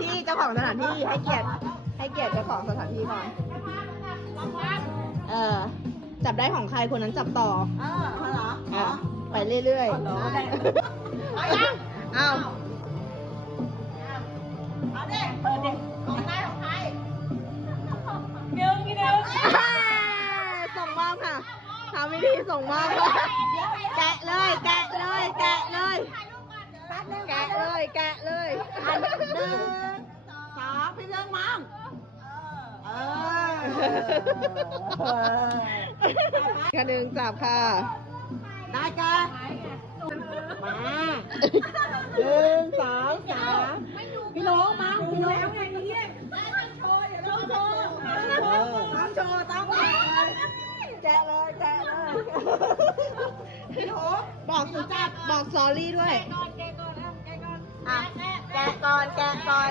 ที่เจ้าของสถานที่ให้เกียรติให้เกียรติเจ้าของสถานที่ก่อน เออ จับได้ของใครคนนั้นจับต่อเออมาเหรออะไปเรื่อยอ๋อเหรอๆเอายังเอาเอาเด็กเปิดเด็กของใครของใครหนึ่งพี่หนึ่งส่งมอบค่ะทำวิธีส่งมอบค่ะแก กระดึงจับค่ะได้กันมาหนึ่งสองสามพี่น้องมังพี่น้องไงนี่ต้องโชว์อย่าต้องโชว์ต้องโชว์ต้องเลยแกะเลยแกะเลยพี่โหบอกสุจับบอกสอรี่ด้วยอะแกะก่อนแกะก่อน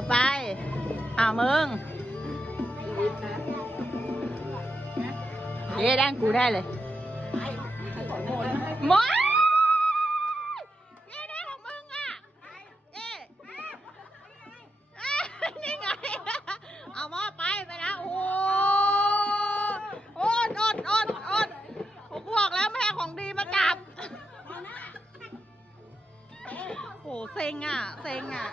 เอาไปอ่ามึงเย้ด้านกูได้เลย โหเซ็งอะเซ็งอะ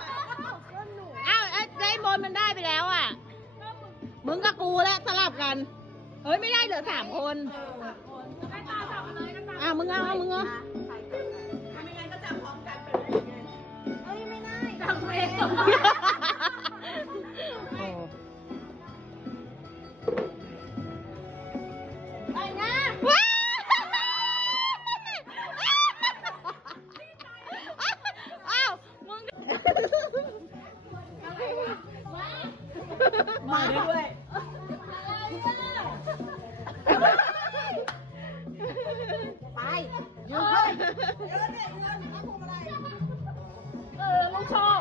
อ้าวไอ้ไอ้บอลมันได้ไปแล้วอะ มึงกับกูแหละสลับกันเฮ้ยไม่ได้เหลือสามคนอะมึงเอาเอามึงเอาทำยังไงก็จับพร้อมกันไปเลยไงเอ้ยไม่ได้จับเอง มาด้วยไปยืนเลยเออลูกชอบ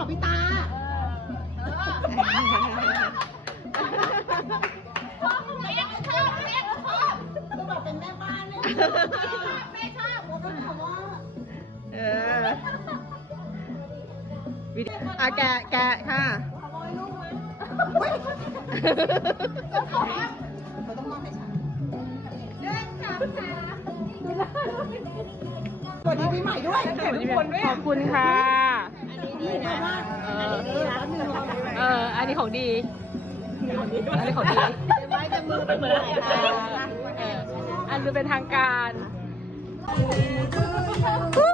ของพี่ตาก็บอกเป็นแม่บ้านเนี่ยแม่ชอบผมก็ถามว่าเออวิดีอะแกะแกะค่ะขโมยลูกไหมเขาต้องมอบให้ฉันเดินสามสามสวัสดีปีใหม่ด้วยทุกคนด้วยขอบคุณค่ะ นะอันนี้ดีนะหนึ่งเออ อันนี้ของดี อันนี้ของดีไม้จะมือเป็นเหมือนอะไรเออเอออันดูเป็นทางการฮู้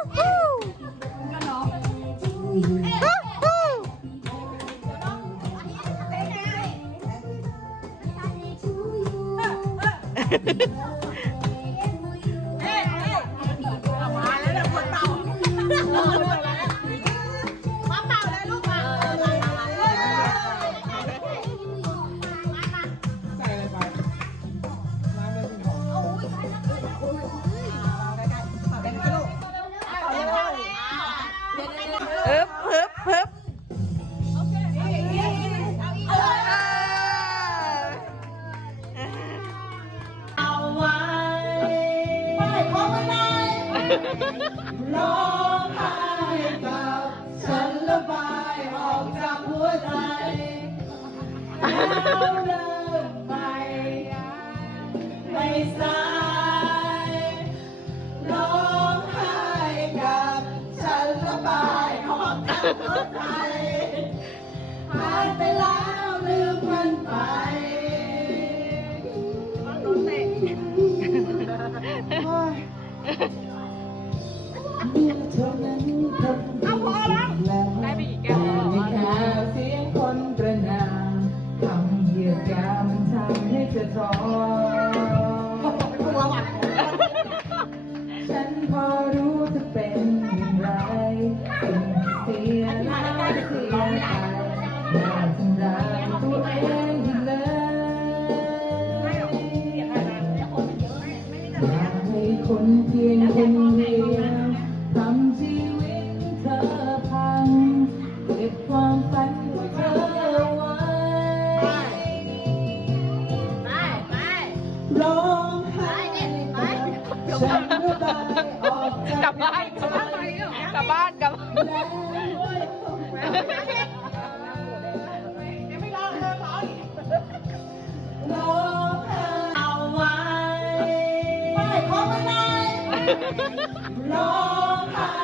ร้องไห้กับฉันระบายออกจากหัวใจ ร้องไห้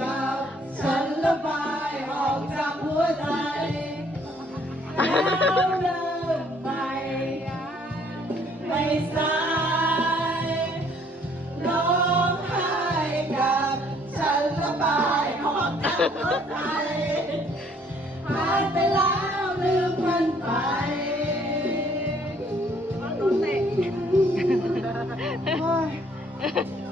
กับฉันระบายออกจากหัวใจแล้วเริ่มใหม่ไม่สายร้องไห้กับฉันระบายออกจากหัวใจผ่านไปแล้วลืมมันไปเอา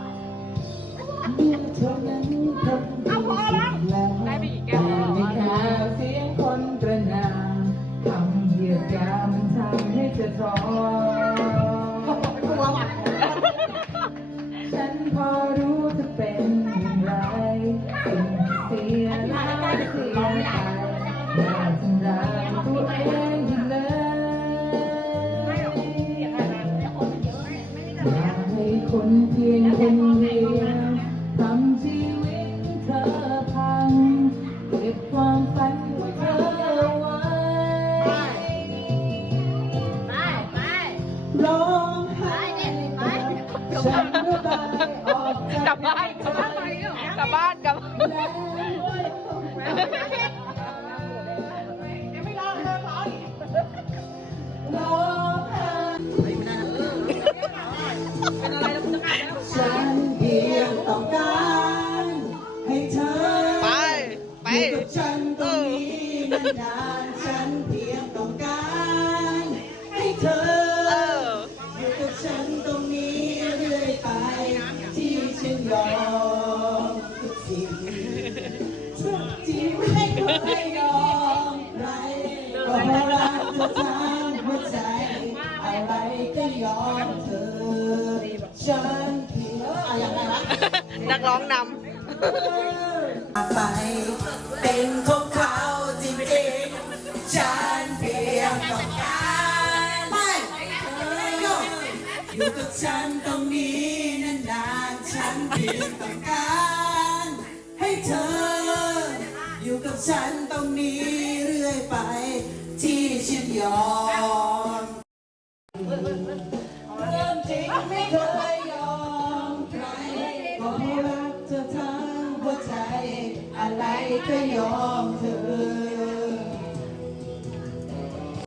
คนเพียงคนเดียวทำชีวิตเธอพังเก็บความฝันของเธอไว้ไปไปร้องไห้ฉันระบายออกจาก นี้นานๆฉันเพียงต้องการให้เธออยู่กับฉันตรงนี้เรื่อยไป ที่ฉันยอมทุกสิ่งทุกที่ไม่เคยยอมใครก็เพราะรักเธอทั้งหัวใจ อะไรก็ยอมเธอ ฉันเพียงอะอย่างไรวะนักร้องนไปเป็นของเขา ฉันตรงนี้นานๆฉันเพียงต้องการ ให้เธอ อยู่กับฉันตรงนี้เรื่อยไป ที่ฉันยอม